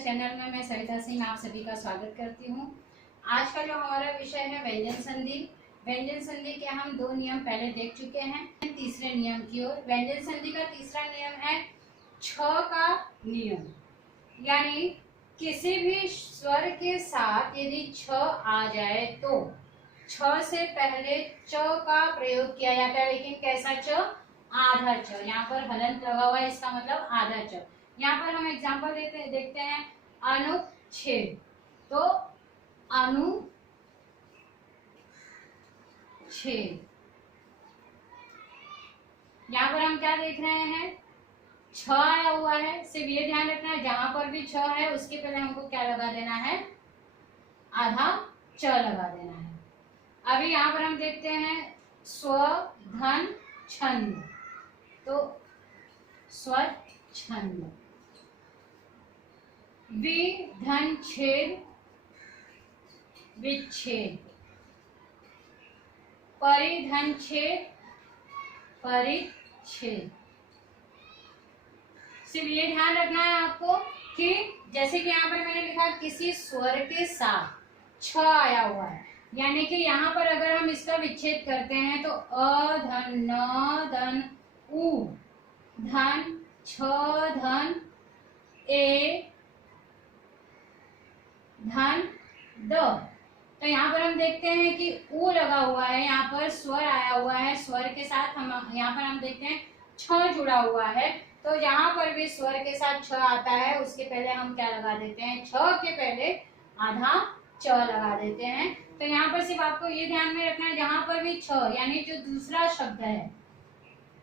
Channel में मैं सविता सिंह आप सभी का स्वागत करती हूँ। आज का जो हमारा विषय है व्यंजन संधि। व्यंजन संधि के हम दो नियम पहले देख चुके हैं। तीसरे नियम की ओर। व्यंजन संधि का तीसरा नियम है छ का नियम, यानी किसी भी स्वर के साथ यदि छ आ जाए तो छ से पहले च का प्रयोग किया जाता है, लेकिन कैसा च? आधा च। यहाँ पर हलंत लगा हुआ है, इसका मतलब आधा च। यहाँ पर हम एग्जाम्पल देखते हैं अनुच्छेद, तो अनुच्छेद। यहाँ पर हम क्या देख रहे हैं? छ आया हुआ है। सिर्फ ये ध्यान रखना है, जहां पर भी छ है उसके पहले हमको क्या लगा देना है? आधा च लगा देना है। अभी यहाँ पर हम देखते हैं स्व धन छंद, तो स्वच्छंद। विधन छेद विच्छेद। परिधन छेद परिच्छेद। सिर्फ ये ध्यान रखना है आपको कि जैसे कि यहाँ पर मैंने लिखा किसी स्वर के साथ छ आया हुआ है, यानी कि यहाँ पर अगर हम इसका विच्छेद करते हैं तो अ धन न धन उ धन छ धन ए धन द। तो यहाँ पर हम देखते हैं कि उ लगा हुआ है, यहाँ पर स्वर आया हुआ है, स्वर के साथ हम यहाँ पर हम देखते हैं छ जुड़ा हुआ है। तो जहां पर भी स्वर के साथ छ आता है उसके पहले हम क्या लगा देते हैं? छ के पहले आधा च लगा देते हैं। तो यहाँ पर सिर्फ आपको ये ध्यान में रखना है, जहां पर भी छ यानी जो दूसरा शब्द है,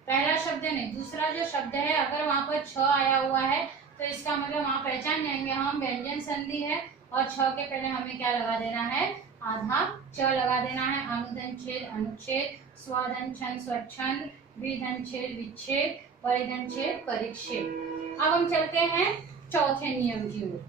पहला शब्द नहीं दूसरा जो शब्द है, अगर वहां पर छ आया हुआ है तो इसका मतलब वहां पहचान जाएंगे हम व्यंजन संधि है, और छ के पहले हमें क्या लगा देना है? आधा च लगा देना है। अनुधन छेद अनुच्छेद, स्वधन छंद स्वच्छंद, विधन छेद विच्छेद, परिधन छेद परिच्छेद। अब हम चलते हैं चौथे नियम की ओर।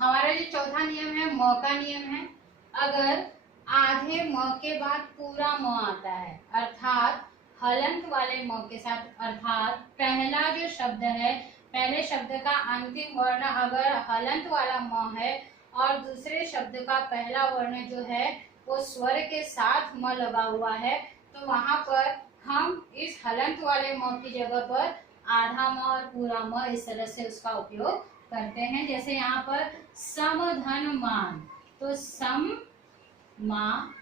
हमारा जो चौथा नियम है म का नियम है। अगर आधे म के बाद पूरा म आता है, अर्थात हलंत वाले म के साथ, अर्थात पहला जो शब्द है, पहले शब्द का अंतिम वर्ण अगर हलंत वाला म है और दूसरे शब्द का पहला वर्ण जो है वो स्वर के साथ म लगा हुआ है, तो वहां पर हम इस हलंत वाले म की जगह पर आधा म और पूरा म इस तरह से उसका उपयोग करते हैं। जैसे यहाँ पर समधन मान, तो सम मान,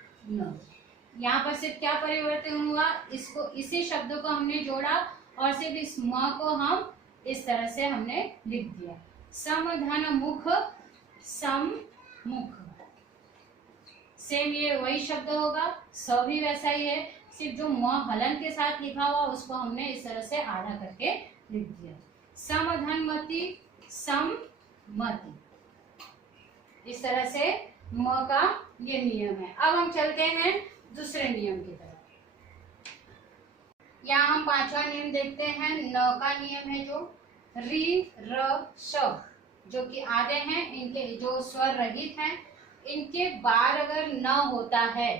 यहाँ पर सिर्फ क्या परिवर्तन हुआ? इसको इसी शब्द को हमने जोड़ा और सिर्फ इस म को हम इस तरह से हमने लिख दिया। समधन मुख सम मुख। सेम ये वही शब्द होगा, स भी वैसा ही है, सिर्फ जो म हलन के साथ लिखा हुआ उसको हमने इस तरह से आधा करके लिख दिया। समधनमति सममति, इस तरह से म का ये नियम है। अब हम चलते हैं दूसरे नियम की तरफ। यहाँ हम पांचवा नियम देखते हैं। न का नियम है जो री र श, जो कि आधे हैं, इनके जो स्वर रहित हैं, इनके बाद अगर न होता है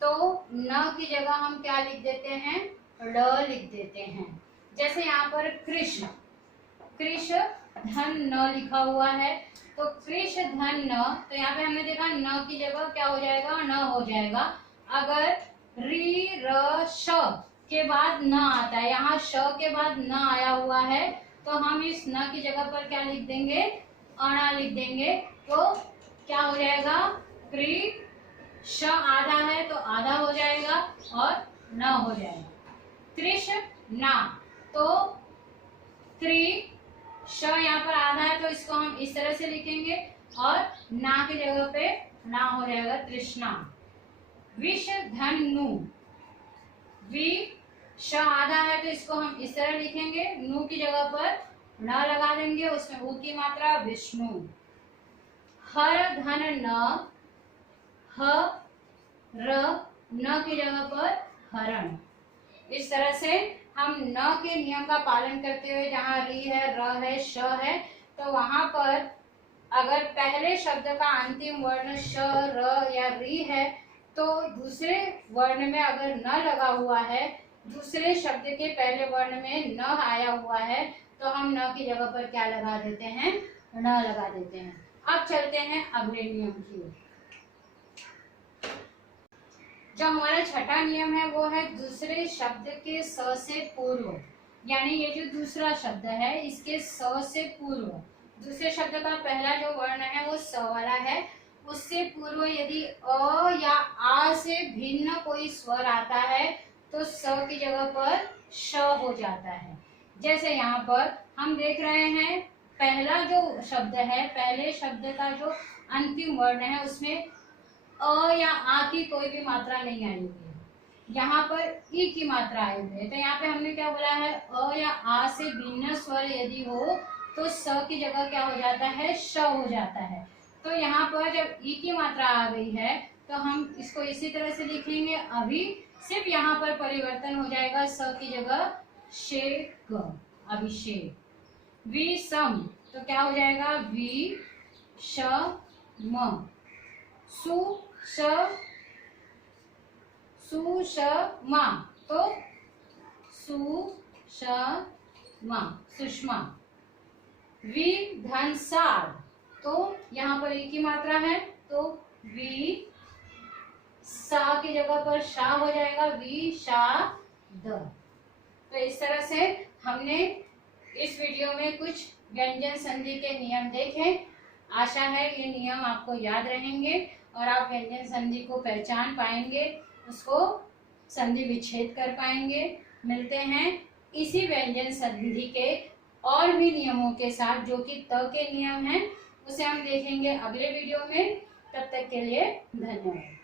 तो न की जगह हम क्या लिख देते हैं? ड़ लिख देते हैं। जैसे यहाँ पर कृष्ण, कृष धन न लिखा हुआ है, तो कृष धन न, तो यहाँ पे हमने देखा न की जगह क्या हो जाएगा? न हो जाएगा। अगर री र श के बाद न आता है, यहाँ श के बाद न आया हुआ है, तो हम इस न की जगह पर क्या लिख देंगे? अणा लिख देंगे। तो क्या हो जाएगा? कृ श आधा है तो आधा हो जाएगा और न हो जाएगा। कृष ना, तो त्रि श यहाँ पर आधा है तो इसको हम इस तरह से लिखेंगे और ना की जगह पे ना हो जाएगा तृष्णा। विष धन नु, वि श आधा है तो इसको हम इस तरह लिखेंगे, नु की जगह पर न लगा देंगे, उसमें उ की मात्रा विष्णु। हर धन न, ह र न की जगह पर हरण। इस तरह से हम न के नियम का पालन करते हुए, जहाँ री है र है श है, तो वहां पर अगर पहले शब्द का अंतिम वर्ण श र या री है तो दूसरे वर्ण में अगर न लगा हुआ है, दूसरे शब्द के पहले वर्ण में न आया हुआ है, तो हम न की जगह पर क्या लगा देते हैं, न लगा देते हैं। अब चलते हैं अगले नियम की ओर। जो हमारा छठा नियम है वो है दूसरे शब्द के स से पूर्व, यानी ये जो दूसरा शब्द है इसके स से पूर्व, दूसरे शब्द का पहला जो वर्ण है वो स वाला है, उससे पूर्व यदि अ या आ से भिन्न कोई स्वर आता है तो स की जगह पर श हो जाता है। जैसे यहाँ पर हम देख रहे हैं पहला जो शब्द है, पहले शब्द का जो अंतिम वर्ण है उसमें अ या आ की कोई भी मात्रा नहीं आई हुई है, यहाँ पर ई की मात्रा आई हुई है। तो यहाँ पे हमने क्या बोला है, अ या आ से भिन्न स्वर यदि हो तो स की जगह क्या हो जाता है, श हो जाता है। तो यहाँ पर जब ई की मात्रा आ गई है तो हम इसको इसी तरह से लिखेंगे, अभी सिर्फ यहाँ पर परिवर्तन हो जाएगा, स की जगह शे ग, अभिषेक। विषम तो क्या हो जाएगा, वि श म। सुषमा तो सुषमा, सुषमा। विधंसार तो यहाँ पर एक ही मात्रा है तो वि सा की जगह पर शा हो जाएगा, विषाद। तो इस तरह से हमने इस वीडियो में कुछ व्यंजन संधि के नियम देखे। आशा है ये नियम आपको याद रहेंगे और आप व्यंजन संधि को पहचान पाएंगे, उसको संधि विच्छेद कर पाएंगे। मिलते हैं इसी व्यंजन संधि के और भी नियमों के साथ, जो कि त के नियम हैं, उसे हम देखेंगे अगले वीडियो में। तब तक के लिए धन्यवाद।